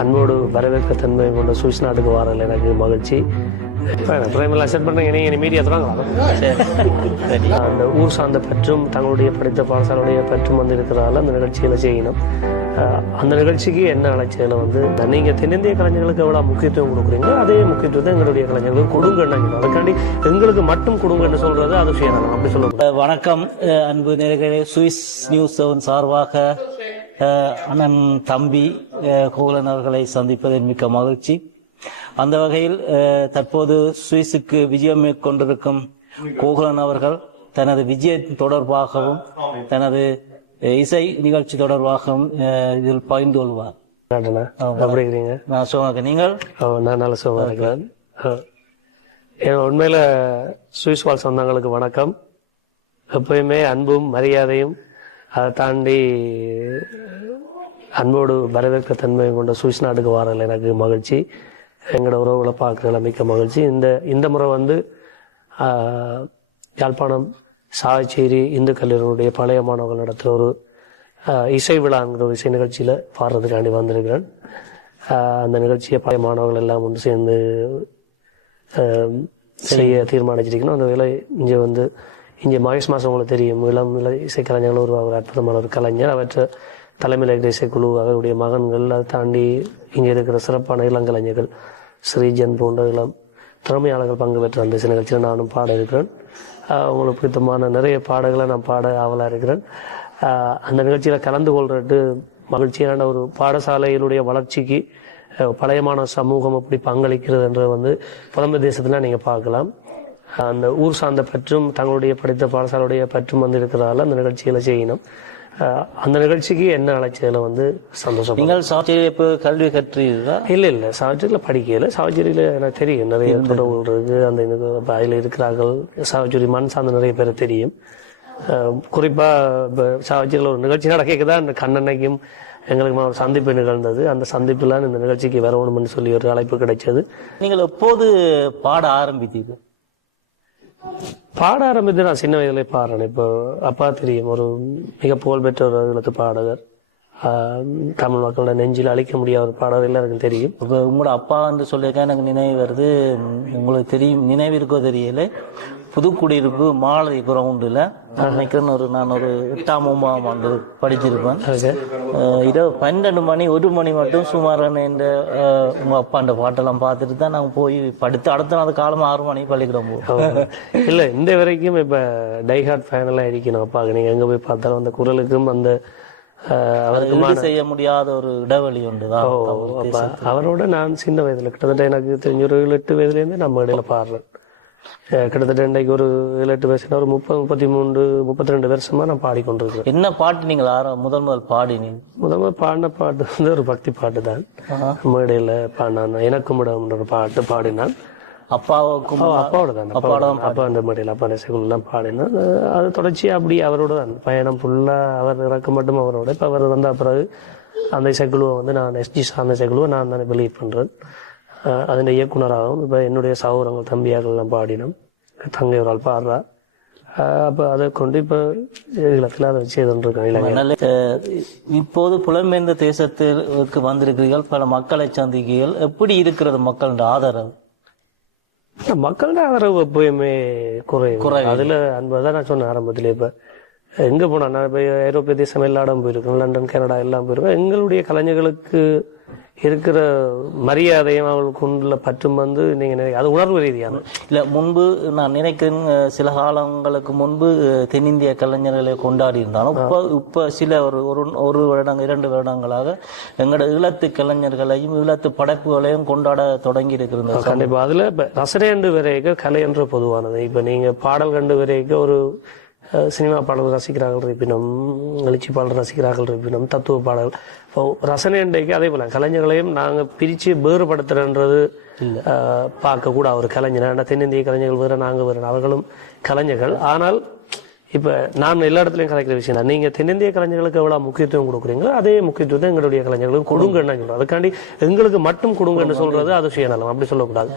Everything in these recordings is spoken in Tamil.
அன்போடு வரவேற்க தன்மை கொண்ட சுவிஸ் நாட்டுக்கு வரல எனக்கு மகிழ்ச்சி. பிரைமில் அசெப்ட் பண்ணுறீங்க, நீங்கள் மீடியா தொடங்கலாம். அந்த ஊர் சார்ந்த பற்றும் தங்களுடைய படித்த பாடசாலையுடைய பற்றும் வந்து இருக்கிறதால அந்த நிகழ்ச்சிகளை செய்யணும். அந்த நிகழ்ச்சிக்கு என்ன அழைச்சியில் வந்து நீங்கள் தென்னிந்திய கலைஞர்களுக்கு எவ்வளோ முக்கியத்துவம் கொடுக்குறீங்களோ அதே முக்கியத்துவத்தை எங்களுடைய கலைஞர்களுக்கு கொடுங்கன்னு, அதுக்காண்டி எங்களுக்கு மட்டும் கொடுங்கன்னு சொல்றது அது சுயநலம் அப்படி சொல்லுவோம். வணக்கம் அன்பு நேயர்களே, சுவிஸ் நியூஸ் 7 சார்பாக அண்ணன் தம்பி கோகுலன் அவர்களை சந்திப்பதில் மிக்க மகிழ்ச்சி. அந்த வகையில் தற்போது சுவிஸுக்கு விஜயம் மேற்கொண்டிருக்கும் கோகுலன் அவர்கள் தனது விஜயம் தொடர்பாகவும் தனது இசை நிகழ்ச்சி தொடர்பாகவும் இதில் பகிர்ந்து கொள்வார். நான் சோமாக நீங்கள்? நான் நல்ல சோமாக இருக்கிறேன். உண்மையில சுவிஸ் வாழ் சொந்தங்களுக்கு வணக்கம். எப்பயுமே அன்பும் மரியாதையும் அதை தாண்டி அன்போடு வரவேற்க தன்மை கொண்ட சுவிஸ் நாட்டுக்கு வரல எனக்கு மகிழ்ச்சி. எங்களோட உறவுகளை பார்க்கறதுல மிக்க மகிழ்ச்சி. இந்த முறை வந்து யாழ்ப்பாணம் சாவச்சேரி இந்து கல்லூரியுடைய பழைய மாணவர்கள் நடத்துகிற ஒரு இசை விழாங்கிற ஒரு இசை நிகழ்ச்சியில் பாடுறதுக்காண்டி வந்திருக்கிறேன். அந்த நிகழ்ச்சியை பழைய மாணவர்கள் எல்லாம் ஒன்று சேர்ந்து செய்ய தீர்மானிச்சிருக்கணும். அந்த வேலை இங்கே மகேஷ் மாதம் உங்களுக்கு தெரியும், இளம் இசைக்கலைஞர்கள் ஒரு அற்புதமான ஒரு கலைஞர். அவற்றை தலைமையில் இருக்கிற இசைக்குழு, அவருடைய மகன்கள், அதை தாண்டி இங்கே இருக்கிற சிறப்பான இளங்கலைஞர்கள் ஸ்ரீஜன் போன்ற இளம் திறமையாளர்கள் பங்கு பெற்ற அந்த இசை நிகழ்ச்சியில் நானும் பாட இருக்கிறேன். உங்களுக்கு பிடித்தமான நிறைய பாடல்களை நான் பாட ஆவலாக இருக்கிறேன். அந்த நிகழ்ச்சியில் கலந்து கொள்றது மகிழ்ச்சியான ஒரு பாடசாலையினுடைய வளர்ச்சிக்கு பழையமான சமூகம் எப்படி பங்களிக்கிறது என்ற வந்து புலம்பெயர் தேசத்துல நீங்கள் பார்க்கலாம். அந்த ஊர் சார்ந்த பற்றும் தங்களுடைய படித்த பாடசாலையுடைய பற்றும் வந்து இருக்கிறதால அந்த நிகழ்ச்சிகளை செய்யணும். அந்த நிகழ்ச்சிக்கு என்ன அழைச்சதுல வந்து சந்தோஷம். நீங்கள் சாவச்சேரியில் இப்போ கல்வி கற்றீர்களா? இல்லை சாவச்சேரியில் படிக்கல. சாவச்சேரியில் எனக்கு தெரியும் நிறைய தொடர்புகள் இருக்கு. அந்த அதில் இருக்கிறார்கள். சாவச்சேரி மண் சார்ந்த நிறைய பேர் தெரியும். குறிப்பா சாவச்சேரியில் ஒரு நிகழ்ச்சி நடக்கதான் அந்த கண்ணனைக்கும் எங்களுக்கு ஒரு சந்திப்பு நிகழ்ந்தது. அந்த சந்திப்புல இந்த நிகழ்ச்சிக்கு வரணும்னு சொல்லி ஒரு அழைப்பு கிடைச்சது. நீங்கள் எப்போது பாட ஆரம்பித்தீர்கள்? பாட ஆரம்பித்து நான் சின்ன வயதிலே பாடுறேன். இப்போ அப்பா தெரியும், ஒரு மிக புகழ்பெற்ற ஒரு எழுத்து பாடகர், தமிழ் மக்களோட நெஞ்சில் அழிக்க முடியாத ஒரு பாடகர் எல்லாருக்கும் தெரியும். இப்போ உங்களோட அப்பா வந்து சொல்லியிருக்கா எனக்கு நினைவு வருது. உங்களுக்கு தெரியும், நினைவு இருக்கோ தெரியல, புதுக்குடியிருப்பு மாலை கிரவுண்டில் நான் ஒரு 8ஆம் 9ஆம் ஆண்டு படிச்சிருப்பேன். இரவு 12 மணி 1 மணி மட்டும் சுமார் உங்க அப்பாண்ட பாட்டெல்லாம் பார்த்துட்டு தான் நாங்கள் போய் படுத்து அடுத்த நாள் காலம் 6 மணி பள்ளிக்கூடம் போவோம். இல்லை, இந்த வரைக்கும் இப்போ டைஹார்ட் ஃபேனெல்லாம் இருக்கணும் அப்பாவுக்கு. நீங்கள் எங்கே போய் பார்த்தாலும் அந்த குரலுக்கும் அந்த அவருக்கு செய்ய முடியாத ஒரு இடைவெளி உண்டு. அவரோட நான் சின்ன வயதுல கிட்டத்தட்ட எனக்கு தெரிஞ்ச ஒரு 7-8 வயதுலேருந்து நம்ம இடையில பாடுறேன். கிட்டத்தட்ட இன்றைக்கு ஒரு 7-8 வயசுல ஒரு 30-33-32 வருஷமா நான் பாடிக்கொண்டிருக்கிறேன். என்ன பாட்டு நீங்கள் முதல் பாடினீங்க? முதல் பாடின பாட்டு வந்து ஒரு பக்தி பாட்டு தான். மேடையில பாடினான் எனக்கும் இடம் ஒரு பாட்டு பாடினான். அப்பாவோட தான் அப்பா அந்த மேடையில் அப்பா இசைக்குழுலாம் பாடினான். அது தொடர்ச்சியா அப்படி அவரோட தான் பயணம் ஃபுல்லா. அவர் இறக்க மட்டும் அவரோட. இப்ப அவர் வந்த பிறகு அந்த இசைக்குழுவை வந்து நான் எஸ்ஜி சார்ந்த இசைக்குழுவை நான் தானே வெளியிட் பண்றேன். அதன் இயக்குனராகவும் இப்ப என்னுடைய சகோதரங்கள் தம்பியார்கள் எல்லாம் பாடினோம். தங்கை ஒரு ஆள் பாடுறா. அப்ப அதை கொண்டு இப்ப அதை வச்சு இப்போது புலம்பெயர்ந்த தேசத்திற்கு வந்திருக்கிறீர்கள், பல மக்களை சந்திக்கிறீர்கள். எப்படி இருக்கிறது மக்களோட ஆதரவு? மக்களோட ஆதரவு எப்பயுமே குறைவு. அதுல அன்பதான் நான் சொன்ன ஆரம்பத்திலே. இப்ப எங்க போனா நான் இப்ப ஐரோப்பிய தேசம் எல்லா இடம் போயிருக்கேன், லண்டன் கனடா எல்லாம் போயிருக்கேன். எங்களுடைய கலைஞர்களுக்கு இருக்கிற மரியாதையும் அவர்களுக்கு உள்ள பற்றும் வந்து நீங்க அது உணர்வு ரீதியான இல்ல. முன்பு நான் நினைக்கிறேன், சில காலங்களுக்கு முன்பு தென்னிந்திய கலைஞர்களை கொண்டாடி இருந்தாலும் இப்ப சில ஒரு வருடம் 2 வருடங்களாக எங்களோட ஈழத்து கலைஞர்களையும் ஈழத்து படைப்புகளையும் கொண்டாட தொடங்கி இருக்கிறது. கண்டிப்பா. அதுல இப்ப ரசனை கண்டு வரைக்கும் கலை என்ற பொதுவானது. இப்ப நீங்க பாடல் கண்டு வரைக்கும் ஒரு சினிமா பாடல்கள் ரசிக்கிறார்கள் இருப்பினும், எழுச்சி பாடல் ரசிக்கிறார்கள் இருப்பினும், தத்துவ பாடல் ரசனை இன்றைக்கு அதே போல கலைஞர்களையும் நாங்க பிரிச்சு வேறுபடுத்துறன்றது பார்க்க கூட ஒரு கலைஞர். தென்னிந்திய கலைஞர்கள் வேற, நாங்க வேற. அவர்களும் கலைஞர்கள். ஆனால் இப்ப நான் எல்லா இடத்துலயும் கலைக்கிற விஷயம் தான். நீங்க தென்னிந்திய கலைஞர்களுக்கு எவ்வளவு முக்கியத்துவம் கொடுக்குறீங்களோ அதே முக்கியத்துவம் எங்களுடைய கலைஞர்களுக்கு கொடுங்கன்னு சொல்றோம். அதுக்காண்டி எங்களுக்கு மட்டும் கொடுங்கன்னு சொல்றது அது சுயநலம், அப்படி சொல்லக்கூடாது.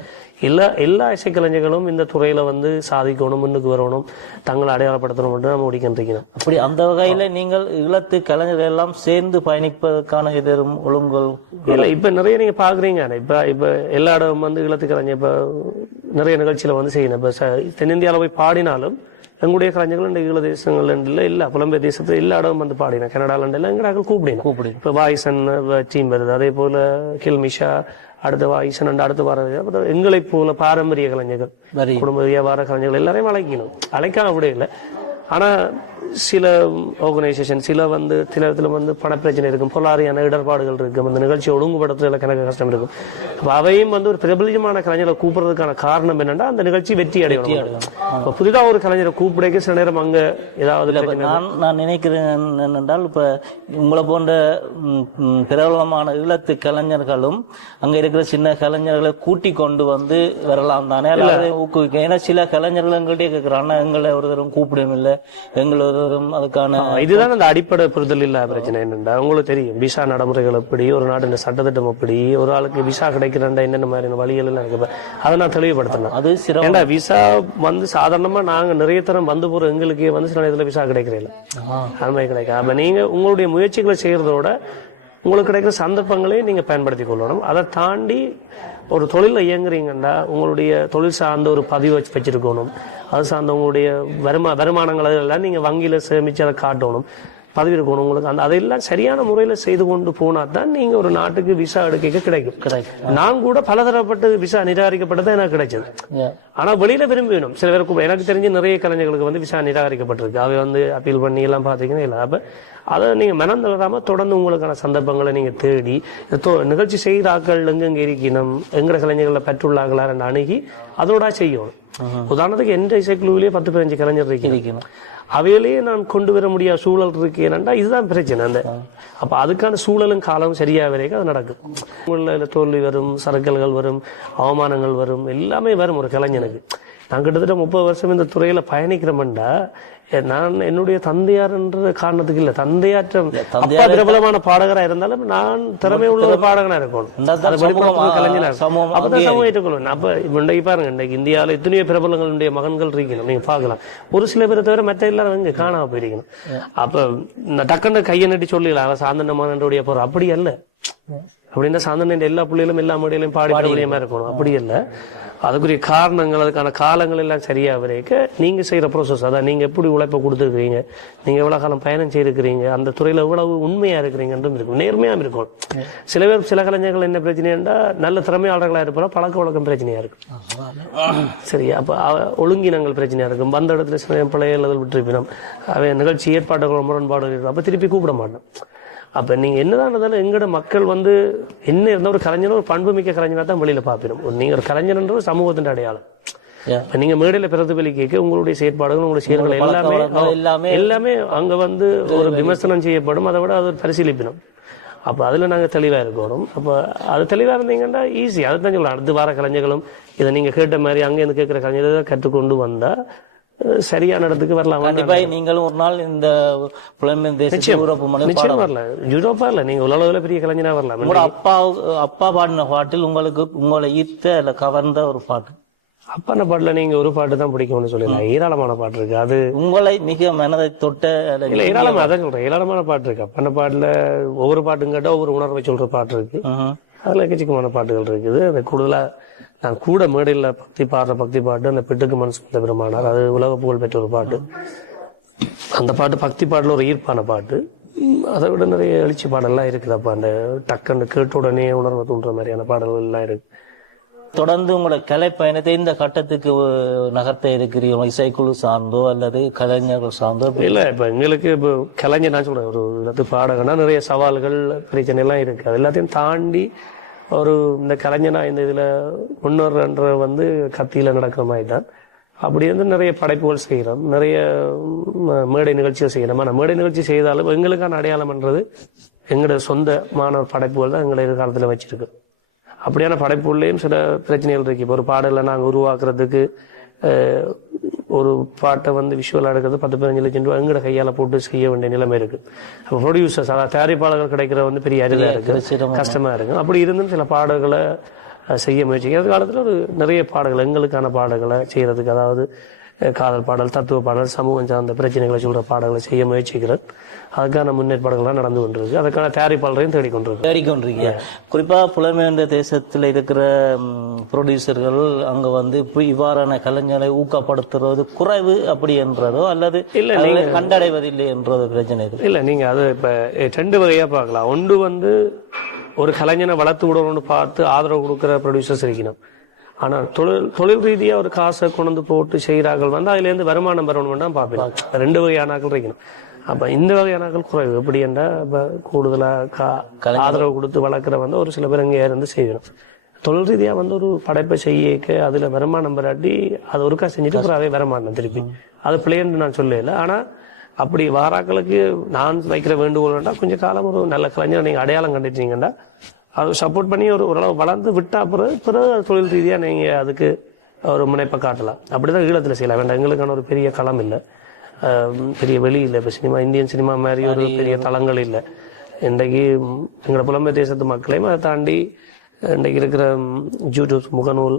எல்லா இசைக்கலைஞர்களும் இந்த துறையில வந்து சாதிக்கணும், முன்னுக்கு வரணும், தங்களை அடையாளப்படுத்தணும் நம்ம ஓடிக்கின்றோம். அப்படி அந்த வகையில நீங்கள் ஈழத்து கலைஞர்கள் எல்லாம் சேர்ந்து பயணிப்பதற்கான எதிரும் ஒழுங்குகள் இல்ல. இப்ப நிறைய நீங்க பாக்குறீங்க, இப்ப எல்லா இடம் வந்து ஈழத்து கலைஞர் இப்ப நிறைய நிகழ்ச்சியில வந்து செய்யணும். இப்ப தென்னிந்தியாவில போய் பாடினாலும் எங்களுடைய கலைஞர்கள் இந்த ஈழ தேசங்கள்ல இல்ல புலம்பெயர் தேசத்துல எல்லா இடம் வந்து பாடினா, கனடால எல்லாம் கூப்பிடு. இப்ப வாய்சன் டீம் வருது, அதே போல கில்மிஷா, அடுத்த வாய்சன் அடுத்து வர எங்களை போல பாரம்பரிய கலைஞர்கள், குடும்ப வியாபார கலைஞர்கள் எல்லாரையும் அழைக்காம விட இல்லை. ஆனா சில ஆர்கனைசேஷன் சில இடத்துல வந்து பண பிரச்சனை இருக்கும், பொருளாதார இடர்பாடுகள் இருக்கும், அந்த நிகழ்ச்சி ஒழுங்குபடுத்துறதுல கணக்கு கஷ்டம் இருக்கும். அவையும் வந்து ஒரு பிரபலியமான கலைஞரை கூப்பிடுறதுக்கான காரணம் என்னன்னா அந்த நிகழ்ச்சி வெற்றி அடையணும். புதிதா ஒரு கலைஞரை கூப்பிடைக்க சில நேரம் அங்க ஏதாவது நான் நினைக்கிறேன் என்னென்றால், இப்ப உங்களை போன்ற பிரபலமான ஈழத்து கலைஞர்களும் அங்க இருக்கிற சின்ன கலைஞர்களை கூட்டி கொண்டு வந்து வரலாம் தானே, ஊக்குவிக்க. ஏன்னா சில கலைஞர்கள் எங்கள்கிட்ட கேட்கிறாங்க, எங்களை ஒரு தரம் கூப்பிடும் இல்லை, எங்களை அதுக்கான இதுதான் அந்த அடிப்படை புரிதல் இல்லாத பிரச்சனை. என்னென்றா உங்களுக்கு தெரியும் விசா நடைமுறைகள் எப்படி, ஒரு நாட்டின் சட்டத்திட்டம் எப்படி, ஒரு ஆளுக்கு விசா கிடைக்கிறா என்னென்ன மாதிரியான வழிகள் எல்லாம் இருக்கு. அதை நான் தெளிவுபடுத்தணும். அது ஏன்னா விசா வந்து சாதாரணமா நாங்க நிறைய தரம் வந்து போற எங்களுக்கே வந்து சில நேரத்துல விசா கிடைக்கிறீங்க, அது மாதிரி கிடைக்கும். அப்ப நீங்க உங்களுடைய முயற்சிகளை செய்யறதோட உங்களுக்கு கிடைக்கிற சந்தர்ப்பங்களை நீங்க பயன்படுத்திக் கொள்ளணும். அதை தாண்டி ஒரு தொழில இயங்குறீங்கன்னா உங்களுடைய தொழில் சார்ந்த ஒரு பதிவு வச்சிருக்கணும். அது சார்ந்த உங்களுடைய வருமானங்களை எல்லாம் நீங்க வங்கியில சேமிச்சு அதை காட்டணும், பதவி இருக்கணும் உங்களுக்கு. அதெல்லாம் சரியான முறையில செய்து கொண்டு போனா தான் நீங்க ஒரு நாட்டுக்கு விசா எடுக்க கிடைக்கும். நான் கூட பலதரப்பட்டு விசா நிராகரிக்கப்பட்டதான் எனக்கு கிடைச்சது. ஆனா வெளியில விரும்பி வேணும் சில பேருக்கு. எனக்கு தெரிஞ்சு நிறைய கலைஞர்களுக்கு வந்து விசா நிராகரிக்கப்பட்டிருக்கு. அவை வந்து அப்பீல் பண்ணி எல்லாம் பாத்தீங்கன்னா இல்லை. அப்ப அதை நீங்க மனம் தளராம தொடர்ந்து உங்களுக்கான சந்தர்ப்பங்களை நீங்க தேடி நிகழ்ச்சி செய்கிற ஆக்கள் எங்கெங்க இருக்கணும், எங்கட கலைஞர்களை பெற்றுள்ளாங்களா அணுகி அதோட செய்யணும். உதாரணத்துக்கு எந்த இசைக்குழுவிலேயே 10-15 கலைஞர் இருக்கணும், அவையிலேயே நான் கொண்டு வர முடியாத சூழல் இருக்கு. ஏன்னா இதுதான் பிரச்சனை. அப்ப அதுக்கான சூழலும் காலம் சரியா வரைக்கும் அது நடக்கும். தோல்வி வரும், சறுக்கல்கள் வரும், அவமானங்கள் வரும், எல்லாமே வரும் ஒரு கலைஞனுக்கு. நான் கிட்டத்தட்ட 30 வருஷம் இந்த துறையில பயணிக்கிறோம்டா, நான் என்னுடைய தந்தையார் என்ற காரணத்துக்கு இல்ல, தந்தையாற்ற பிரபலமான பாடகரா இருந்தாலும் நான் திறமை உள்ள ஒரு பாடகனா இருக்கணும், கலைஞனா அப்பதான் சமூகம் ஏற்றுக்கொள்வேன். அப்ப இன்றைக்கு பாருங்க, இன்றைக்கு இந்தியாவில எத்தனையோ பிரபலங்களுடைய மகன்கள் இருக்கணும், நீங்க பாக்கலாம். ஒரு சில பேரை தவிர மற்ற எல்லாரும் இங்க காணாம போயிருக்கணும். அப்ப டக்குன்னு கையை நட்டி சொல்லிடலாம் அவன் சாந்தனமானுடைய போற, அப்படி அல்ல. அப்படின்னா சாந்தன எல்லா பிள்ளைகளும் எல்லா மொழியிலும் பாடி பிரபலியமா இருக்கணும், அப்படி இல்லை. அதுக்குரிய காரணங்கள், அதுக்கான காலங்கள் எல்லாம் சரியா வரைக்கும் நீங்க செய்யற ப்ரோசஸ், அதான் நீங்க எப்படி உழைப்பை கொடுத்துருக்கீங்க, நீங்க எவ்வளவு காலம் பயணம் செய்திருக்கிறீங்க, அந்த துறையில எவ்வளவு உண்மையா இருக்கிறீங்கன்றும் இருக்கும், நேர்மையா இருக்கும். சில பேர் சில கலைஞர்கள் என்ன பிரச்சனையா நல்ல திறமையாளர்களா இருப்பா, பழக்க வழக்கம் பிரச்சனையா இருக்கும். சரியா? அப்ப ஒழுங்கினங்கள் பிரச்சனையா இருக்கும், வந்த இடத்துல சில பிள்ளைகள் விட்டுருப்பினோம், அவன் நிகழ்ச்சி ஏற்பாடுகள் முரண்பாடு இருக்கும், அப்ப திருப்பி கூப்பிட மாட்டோம். அப்ப நீங்க என்னதான் இருந்தாலும் எங்கட மக்கள் வந்து என்ன இருந்தா ஒரு கலைஞர் ஒரு பண்புமிக்க கலைஞனா தான் வெளியில பாப்பிடும். நீங்க ஒரு கலைஞர் சமூகத்தின் அடையாளம். நீங்க மேடையில பிரதிபலிக்க உங்களுடைய செயற்பாடுகள், உங்களுடைய செயல்கள் எல்லாமே அங்க வந்து ஒரு விமர்சனம் செய்யப்படும், அதை விட அது ஒரு பரிசீலிப்பினும். அப்ப அதுல நாங்க தெளிவா இருக்கணும். அப்ப அது தெளிவா இருந்தீங்கன்னா ஈஸி. அதுதான் சொல்லலாம். அடுத்து வார கலைஞர்களும் இதை நீங்க கேட்ட மாதிரி அங்க இருந்து கேட்கிற கலைஞர்கள் கற்றுக்கொண்டு வந்தா சரியான இடத்துக்கு வரலாம். கண்டிப்பா நீங்களும் ஒரு நாள் இந்த நிச்சயம் வரலாம். யூரோப்பா இல்ல, நீங்க உலகளவுல பெரிய கலைஞனா வரலாம். அப்பா பாடின பாட்டில் உங்களை ஈர்த்த இல்ல கவர்ந்த ஒரு பாட்டு? அப்பான பாட்டுல நீங்க ஒரு பாட்டு தான் பிடிக்கும்னு சொல்லலாம். ஏராளமான பாட்டு இருக்கு. அது உங்களை மிக மனதை தொட்ட இல்ல, ஏராளமா அதான் சொல்றேன், ஏராளமான பாட்டு இருக்கு. அப்பான பாட்டுல ஒவ்வொரு பாட்டும் கேட்டா ஒவ்வொரு உணர்வை சொல்ற பாட்டு இருக்கு. அதுல எக்கச்சக்கமான பாட்டுகள் இருக்குது. அது கூடுதலா நான் கூட மேடையில் பக்தி பாட்டு அந்த பெட்டுக்கு மனசு வந்த பெருமானார், அது உலக புகழ் பெற்ற ஒரு பாட்டு. அந்த பாட்டு பக்தி பாட்டுல ஒரு ஈர்ப்பான பாட்டு. அதை விட நிறைய எழுச்சி பாடல்லாம் இருக்குது. அப்ப அந்த டக்குன்னு கேட்ட உடனே உணர்வை தூண்டுற மாதிரியான பாடல்கள் எல்லாம் இருக்கு. தொடர்ந்து உங்களோட கலை பயணத்தை இந்த கட்டத்துக்கு நகர்த்த இருக்கிறீங்க, இசைக்குழு சார்ந்தோ அல்லது கலைஞர்கள் சார்ந்தோ? இல்ல, இப்ப எங்களுக்கு இப்ப கலைஞர் நான் சொல்றேன், ஒரு இடத்து பாடகனா நிறைய சவால்கள் பிரச்சனை எல்லாம் இருக்கு. அது எல்லாத்தையும் தாண்டி ஒரு இந்த கலைஞனா இந்த இதுல முன்னேற வந்து கத்தியில நடக்கிற மாதிரி தான். அப்படி வந்து நிறைய படைப்புகள் செய்யறோம், நிறைய மேடை நிகழ்ச்சிகள் செய்யறோம். ஆனா மேடை நிகழ்ச்சி செய்தாலும் எங்களுக்கான அடையாளம்ன்றது எங்களோட சொந்த மாணவர் படைப்புகள் தான் எங்களை எதிர்காலத்துல வச்சிருக்கு. அப்படியான படைப்புகள்லயும் சில பிரச்சனைகள் இருக்கு. இப்போ ஒரு பாடலை நாங்கள் உருவாக்குறதுக்கு ஒரு பாட்டை வந்து விஷுவலாக எடுக்கிறது 10-15 லட்சம் ரூபாய் எங்கட கையால் போட்டு செய்ய வேண்டிய நிலைமை இருக்கு. அப்போ ப்ரொடியூசர்ஸ் அதாவது தயாரிப்பாளர்கள் கிடைக்கிற வந்து பெரிய அரிதாக இருக்கு, கஷ்டமா இருக்கு. அப்படி இருந்தும் சில பாடல்களை செய்ய முயற்சிக்கிறது காலத்தில் ஒரு நிறைய பாடல்கள் எங்களுக்கான பாடல்களை செய்யறதுக்கு, அதாவது காதல் பாடல், தத்துவ பாடல், சமூகம் சார்ந்த பிரச்சனைகளை சொல்ற பாடல்களை செய்ய முயற்சிக்கிறது. அதுக்கான முன்னேற்பாடுகள்லாம் நடந்து கொண்டிருக்கு. அதுக்கான தயாரிப்பாளரையும் தேடிக்கொண்டிருக்கு. குறிப்பா புலம்பெயர்ந்த தேசத்தில் இருக்கிற ப்ரொடியூசர்கள் அங்க வந்து இவ்வாறான கலைஞரை ஊக்கப்படுத்துறது குறைவு அப்படி என்றதோ அல்லது இல்ல கண்டடைவதில்லை என்றதோ பிரச்சனை இருக்கு. இல்ல, நீங்க அது இப்ப 2 வகையா பார்க்கலாம். ஒன்று வந்து ஒரு கலைஞனை வளர்த்து விடணும்னு பார்த்து ஆதரவு கொடுக்கிற ப்ரொடியூசர்ஸ் இருக்கணும். ஆனா தொழில் ரீதியா ஒரு காசை கொண்டு போட்டு செய்கிறார்கள் வந்து அதுல இருந்து வருமானம் பெறணும் தான் பார்ப்பேன். 2 வகையானாக்கள் இருக்கணும். அப்ப இந்த வகையானாக்கள் குறைவு. எப்படி என்றா கூடுதலா ஆதரவு கொடுத்து வளர்க்குற வந்து ஒரு சில பேர் இங்கே இருந்து செய்யணும். தொழில் ரீதியா வந்து ஒரு படைப்பை செய்யக்க அதுல வருமானம் பெறாட்டி அது ஒருக்கா செஞ்சுட்டு அப்புறம் அதே வருமானம் திருப்பி அது பிள்ளைன்னு நான் சொல்லல. ஆனா அப்படி வாராக்களுக்கு நான் வைக்கிற வேண்டுகோள் வேண்டாம், கொஞ்சம் காலம் ஒரு நல்ல கலைஞர் நீங்க அடையாளம் கண்டுட்டீங்கன்னா அது சப்போர்ட் பண்ணி ஓரளவு வளர்ந்து விட்டா பிறகு தொழில் ரீதியா நீங்க அதுக்கு ஒரு முனைப்பை காட்டலாம். அப்படிதான் ஈழத்துல செய்யலாம். வேண்டாம், எங்களுக்கான ஒரு பெரிய களம் இல்லை, பெரிய வெளி இல்லை. இப்போ சினிமா, இந்தியன் சினிமா மாதிரி ஒரு பெரிய தளங்கள் இல்லை. இன்றைக்கு எங்களோட புலம்பெயர் தேசத்து மக்களையும் அதை தாண்டி இன்றைக்கு இருக்கிற யூடியூப், முகநூல்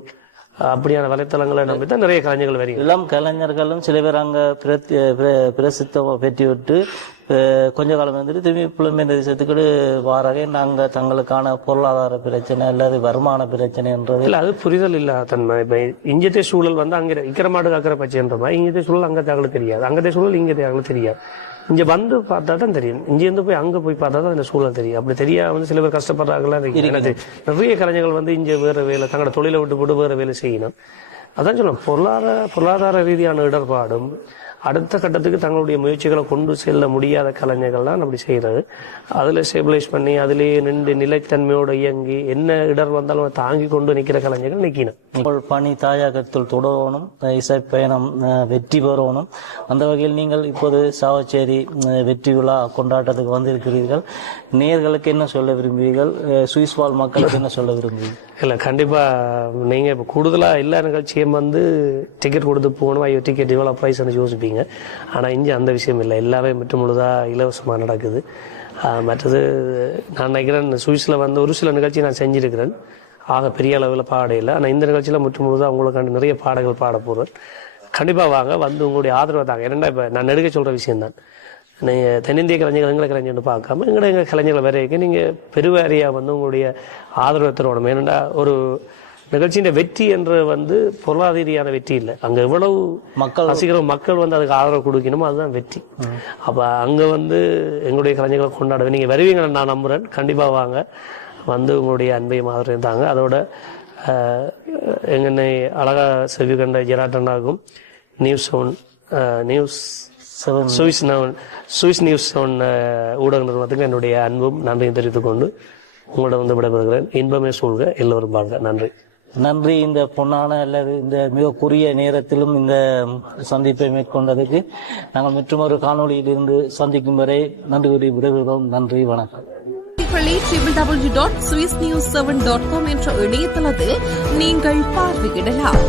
அப்படியான வலைத்தளங்களை நம்பித்தான் நிறைய கலைஞர்கள் வருகிறார்கள். இளம் கலைஞர்களும் சில பேர் அங்க பிரசித்தம் பெற்றி விட்டு கொஞ்ச காலம் வந்துட்டு திரும்பி புலம்பெயர் தேசத்துக்கு வாராக நாங்க தங்களுக்கான பொருளாதார பிரச்சனை அல்லது வருமான பிரச்சனை என்றது இல்ல, அது புரிதல் இல்ல தன்மை. இப்ப இங்கத்தே சூழல் வந்து அங்க இக்கரமாடு காக்கிற பச்சைன்ற மாதிரி இங்கத்தே சூழல் அங்க அவங்களுக்கு தெரியாது, அங்கத்தே சூழல் இங்கே அவங்களுக்கு தெரியாது. இங்க வந்து பார்த்தா தான் தெரியும், இங்க இருந்து போய் அங்க போய் பார்த்தா தான் இந்த சூழல் தெரியும். அப்படி தெரியா வந்து சில பேர் கஷ்டப்படுறாங்களா இருக்கு. நிறைய கலைஞர்கள் வந்து இங்க வேற வேலை, தங்களோட தொழிலை விட்டு போட்டு வேற வேலை செய்யணும். அதான் சொல்லணும், பொருளாதார ரீதியான இடர்பாடும் அடுத்த கட்டத்துக்கு தங்களுடைய முயற்சிகளை கொண்டு செல்ல முடியாத கலைஞர்கள் தான் அப்படி செய்யறது. அதுல ஸ்டெபிலைஸ் பண்ணி அதிலேயே நின்று நிலைத்தன்மையோட இயங்கி என்ன இடர் வந்தாலும் தாங்கி கொண்டு நிற்கிற கலைஞர்கள் நிக்கணும். பணி தாயகத்தில் தொடரணும், இசை பயணம் வெற்றி பெறணும். அந்த வகையில் நீங்கள் இப்போது சாவச்சேரி வெற்றி விழா கொண்டாட்டத்துக்கு வந்திருக்கிறீர்கள். நேயர்களுக்கு என்ன சொல்ல விரும்புவீர்கள்? சுவிஸ் வாழ் மக்களுக்கு என்ன சொல்ல விரும்புவீர்கள்? இல்ல, கண்டிப்பா நீங்க இப்ப கூடுதலா எல்லா நிகழ்ச்சியும் வந்து டிக்கெட் கொடுத்து போகணும், ஐயோ டிக்கெட் இவ்வளவு பிரைஸ் யோசிப்பீங்க. ஆனா இங்க அந்த விஷயம் இல்லை, எல்லாமே முற்று முழுதா இலவசமா நடக்குது. மற்றது நான் நினைக்கிறேன், சுவிஸ்ல வந்து ஒரு சில நிகழ்ச்சி நான் செஞ்சிருக்கிறேன், ஆக பெரிய அளவில் பாடையில். ஆனா இந்த நிகழ்ச்சியில முற்று முழுதா உங்களுக்காண்டி நிறைய பாடல்கள் பாட போறேன். கண்டிப்பா வாங்க, வந்து உங்களுடைய ஆதரவை தாங்க. என்னன்னா இப்ப நான் நெடுக்க சொல்ற விஷயம் தான், நீங்க தென்னிந்திய கலைஞர்கள் எங்களை கலைஞர்னு பார்க்காம எங்க கலைஞர்களை வரைக்கும் நீங்க பெருவாரியா வந்து உங்களுடைய ஆதரவை தருவணும். ஏன்னா ஒரு நிகழ்ச்சியின் வெற்றி என்று வந்து பொருளாதாரியான வெற்றி இல்லை, அங்க எவ்வளவு மக்கள் வந்து அதுக்கு ஆதரவு கொடுக்கணுமோ அதுதான் வெற்றி. அப்ப அங்க வந்து எங்களுடைய கலைஞர்களை கொண்டாடுவேன். நீங்க வருவீங்கன்னு நான் நம்புறேன். கண்டிப்பா வாங்க, வந்து உங்களுடைய அன்பையும் ஆதரவையும் தாங்க. அதோட எங்கனை அழகா செவி கண்ட ஜெராட்டனாகும் சுவிஸ் நியூஸ் ஊடக நிறுவனத்துக்கு என்னுடைய அன்பும் நன்றியும் தெரிவித்துக் கொண்டு உங்களோட வந்து விடைபெறுகிறேன். இன்பமே சூழ்க, எல்லோரும் வாழ்க. நன்றி. நன்றி. இந்த பொன்னான அல்லது இந்த மிக குறுகிய நேரத்திலும் இந்த சந்திப்பை மேற்கொண்டதுக்கு நாங்கள் மற்றொரு காணொலியில் இருந்து சந்திக்கும் வரை நன்றி கூறி விடைபெறுகிறோம். நன்றி, வணக்கம். www.swissnews7.com என்ற இணையதளத்தில் நீங்கள் பார்வையிடலாம்.